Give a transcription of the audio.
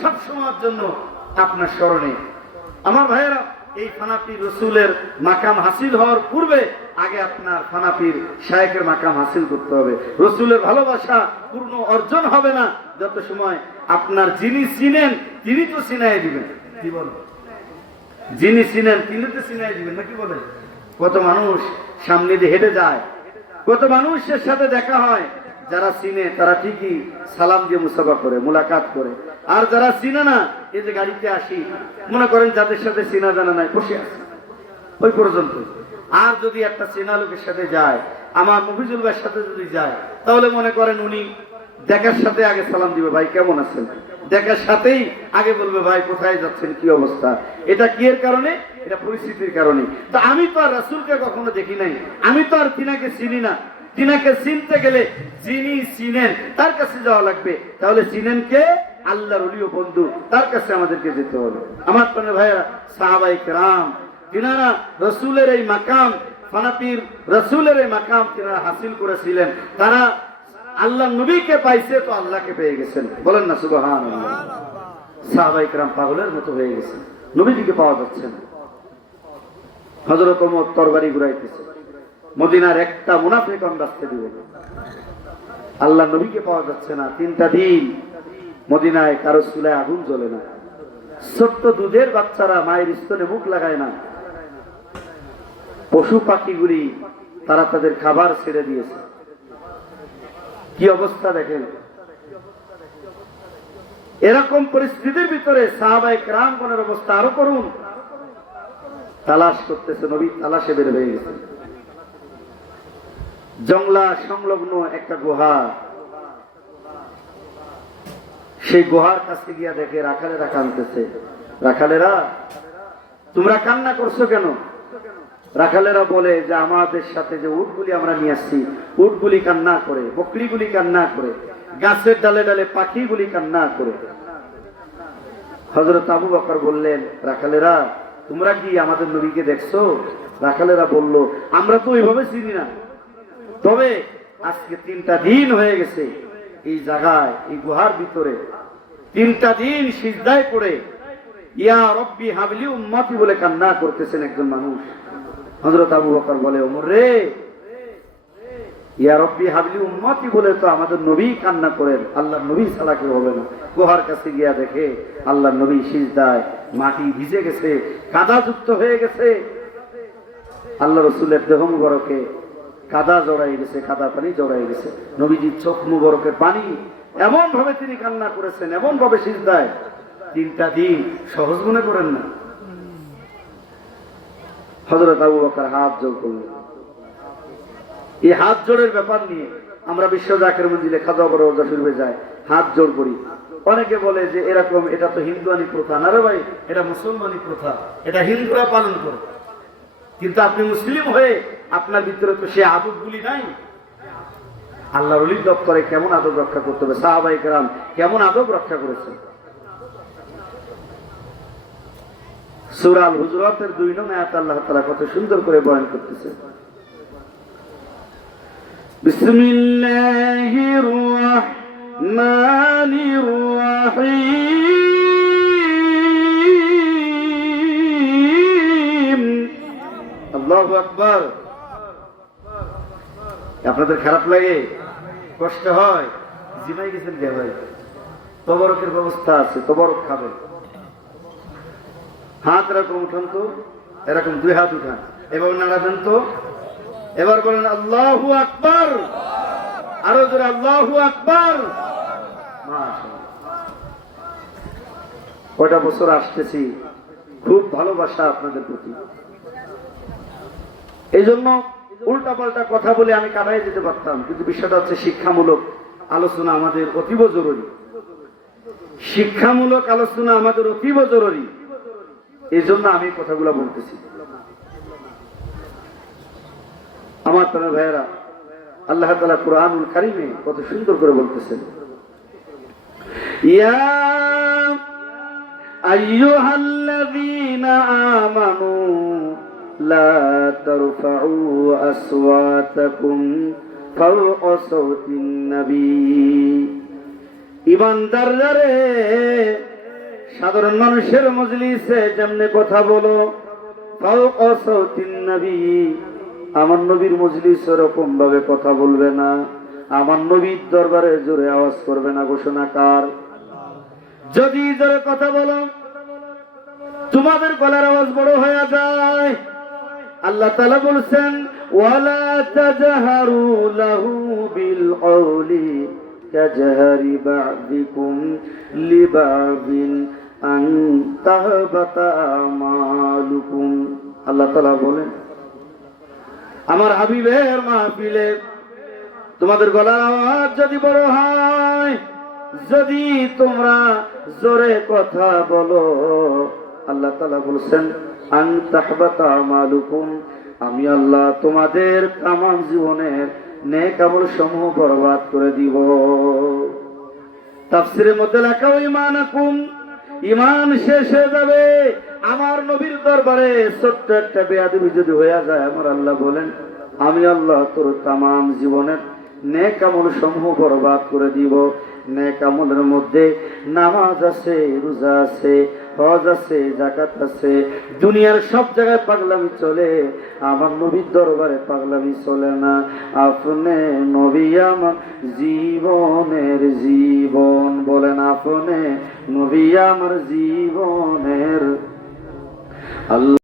সব সময়ের জন্য আপনার স্মরণে। আমার ভাইয়েরা, এই ফানাপি রসুলের মাকাম হাসিল হওয়ার পূর্বে আগে আপনার ফানাপির শায়েকের মাকাম হাসিল করতে হবে। রসুলের ভালোবাসা পূর্ণ অর্জন হবে না। যত সময় আপনার যিনি চিনেন, তিনি তো চিনাই দিবেন। কি বলেন? যিনি চিনেন, তিনি তো চিনাই দিবেন নাকি বলে কত মানুষ সামনে দিয়ে হেঁটে যায়। কত মানুষের সাথে দেখা হয়। যারা চিনে, তারা ঠিকই সালাম দিয়ে মুসাফা করে, মোলাকাত করে। আর যারা চিনে না, এই যে গাড়িতে আসি, মনে করেন যাদের সাথে চিনা জানা নাই, বসে আছে। ওই পর্যন্ত। আর যদি একটা চেনা লোকের সাথে যায়, আমার মফিজুল ভাইয়ের সাথে যদি যায়, তাহলে মনে করেন উনি দেখার সাথে আগে সালাম দিবে, ভাই, কেমন আছেন? দেখার সাথেই আগে বলবে, ভাই, কোথায় যাচ্ছেন? কি অবস্থা? এটা কি এর কারণে? এটা পরিস্থিতির কারণে। তো আমি তো আর রাসুলকে কখনো দেখি নাই। আমি তো আর তিনাকে চিনি না। তিনাকে চিনতে গেলে যিনি চিনেন, তার কাছে যাওয়া লাগবে। তাহলে চিনেন কে? আল্লাহর অলিও বন্ধু, তার কাছে আমাদেরকে যেতে হবে। আমার প্রাণের ভাইয়া সাহাবাই রাম তিনারা রসুলের এই মাকাম ফানাপির রসুলের এই মাকাম তিনারা হাসিল করেছিলেন। তারা আল্লাহ নবীকে পাইছে, তো আল্লাহকে পেয়ে গেছেন। বলেন না সুবহান সাহাবাই রাম পাগলের মতো হয়ে গেছে নবীজিকে পাওয়া যাচ্ছে না। হজরত ওমর তরবারি ঘুরাইতেছে। মদিনার একটা মুনাফিকন রাস্তা দিবে। আল্লাহ নবীকে পাওয়া যাচ্ছে না। তিনটা দিন মদিনায় কারও চুলায় আগুন জ্বলে না। ছোট্ট দুধের বাচ্চারা মায়ের স্তনে মুখ লাগায় না। পশু পাখিগুলি, তারা তাদের খাবার ছেড়ে দিয়েছে। কি অবস্থা দেখেন? এরকম পরিস্থিতির ভিতরে সাহাবাই ক্রামগণের অবস্থা আরও করুন। তালাশ করতেছে নবী, তালাশে বের গেছে। জংলা সংলগ্ন একটা গুহা সেই গুহার কাছে গিয়া দেখে রাখালেরা কানতেছে রাখালেরা, তোমরা কান্না করছ কেন? রাখালেরা বলে যে, আমাদের সাথে যে উটগুলি আমরা নিয়ে আসছি, উটগুলি কান্না করে, বকরিগুলি কান্না করে, গাছের ডালে ডালে পাখিগুলি কান্না করে। হজরত আবু বকর বললেন, রাখালেরা, তোমরা কি আমাদের নবীকে দেখছ? রাখালেরা বলল, আমরা তো ওইভাবে চিনি না। তবে আজকে তিনটা দিন হয়ে গেছে এই জায়গায়, এই গুহার ভিতরে তিনটা দিন সিজদায় পড়ে ইয়া রব্বি হাবলি উম্মতি বলে কান্না করতেছেন একজন মানুষ। হজরত আবু বকর বলে, ওমর রে, ইয়া রব্বি হাবলি উম্মতি বলে তো আমাদের নবী কান্না করেন। আল্লাহ নবী ছাড়া কেউ হবে না। গুহার কাছে গিয়া দেখে আল্লাহ নবী সিজদায় মাটি ভিজে গেছে, কাদা যুক্ত হয়ে গেছে। আল্লাহ রসুলের দেহ মুবারকে কাদা জড়াই গেছে, কাদা পানি জড়াই গেছে। নবীজির চোখ মুবারকের পানি এমন ভাবে তিনি কান্না করেছেন এমন ভাবে সিজদায়। তিনটা দিন সহজ মনে করেন না। হজরত আবু বকর হাত জোর করলেন। এই হাত জোড়ের ব্যাপার নিয়ে আমরা বিশ্ব জাকের মন্দিরে খাজা বড় ফিরবে যায়, হাত জোর করি। অনেকে বলে যে এরকম, এটা তো হিন্দুয়ানি প্রথা। না রে ভাই, এটা মুসলমানি প্রথা। এটা হিন্দুরা পালন করে। কিন্তু আপনি মুসলিম হয়ে আপনার ভিতরে তো সে আদবগুলি নাই। আল্লাহ রলির দপ্তরে কেমন আদব রক্ষা করতে হবে? সাহাবাই কেরাম কেমন আদব রক্ষা করেছে সুরাল হুজরতের দুই নং আয়াত আল্লাহ তাআলা কত সুন্দর করে বয়ান করতেছে। বিসমিল্লাহির রহমানির রহিম। আল্লাহু আকবার। আপনাদের খারাপ লাগে, কষ্ট হয় জিমাই গেছেন কে ভাই। তবরকের ব্যবস্থা আছে, তবরক খাবেন হাত এরকম উঠান তো, এরকম দুই হাত উঠান। এবার নাড়াবেন তো। এবার বলেন, আল্লাহু আকবার! আরও জোরে, আল্লাহু আকবার! কয়টা বছর আসতেছি, খুব ভালোবাসা আপনাদের প্রতি। এই জন্য উল্টা পাল্টা কথা বলে আমি কাটাই যেতে পারতাম, কিন্তু বিষয়টা হচ্ছে শিক্ষামূলক আলোচনা আমাদের অতীব জরুরি। শিক্ষামূলক আলোচনা আমাদের অতীব জরুরি। এই জন্য আমি কথাগুলো বলতেছি। আমার প্রাণের ভাইয়েরা, আল্লাহ তালা কোরআনুল কারিমে কত সুন্দর করে বলতেছেন, ইয়া আইয়ুহাল্লাযীনা আমানু লা তারফাউ আসওয়াতাকুম ফাওকা সাওতিন নবী। ইমানদাররা রে, সাধারণ মানুষের মজলিসে যেমনে কথা বলো ফাওকা সাউতিন নবী, আমার নবীর মজলিস এরকম ভাবে কথা বলবে না। আমার নবীর দরবারে জোরে আওয়াজ করবে না ঘোষণাকার যদি জোরে কথা বলো, তোমাদের গলার আওয়াজ বড় হয়ে যায়। আল্লাহ তালা বলছেন, ওয়ালা বিল আন আল্লাহ বলেন, আমার হাবিবের মাহফিলে তোমাদের গলার আওয়াজ যদি বড় হয়, যদি তোমরা জোরে কথা বলো আল্লাহ তালা বলছেন আমি আল্লাহ তোমাদের তামাম জীবনের নেক সমূহ বরবাদ করে দিব। তাফসিরের মধ্যে লেখা ওই ইমানাকুম ইমান শেষ হয়ে যাবে। আমার নবীর দরবারে ছোট্ট একটা বেয়াদবি যদি হয়ে যায়, আমার আল্লাহ বলেন, আমি আল্লাহ তোর তামাম জীবনের নেক আমল সমূহ বরবাদ করে দিব। নেক আমলের মধ্যে নামাজ আছে, রোজা আছে হজ আছে জাকাত আছে, দুনিয়ার সব জায়গায় পাগলামি চলে, আমার নবীর দরবারে পাগলামি চলে না। আপনে নবী আমার জীবনের জীবন বলেন, আপনে নবী আমার জীবনের আল্লাহ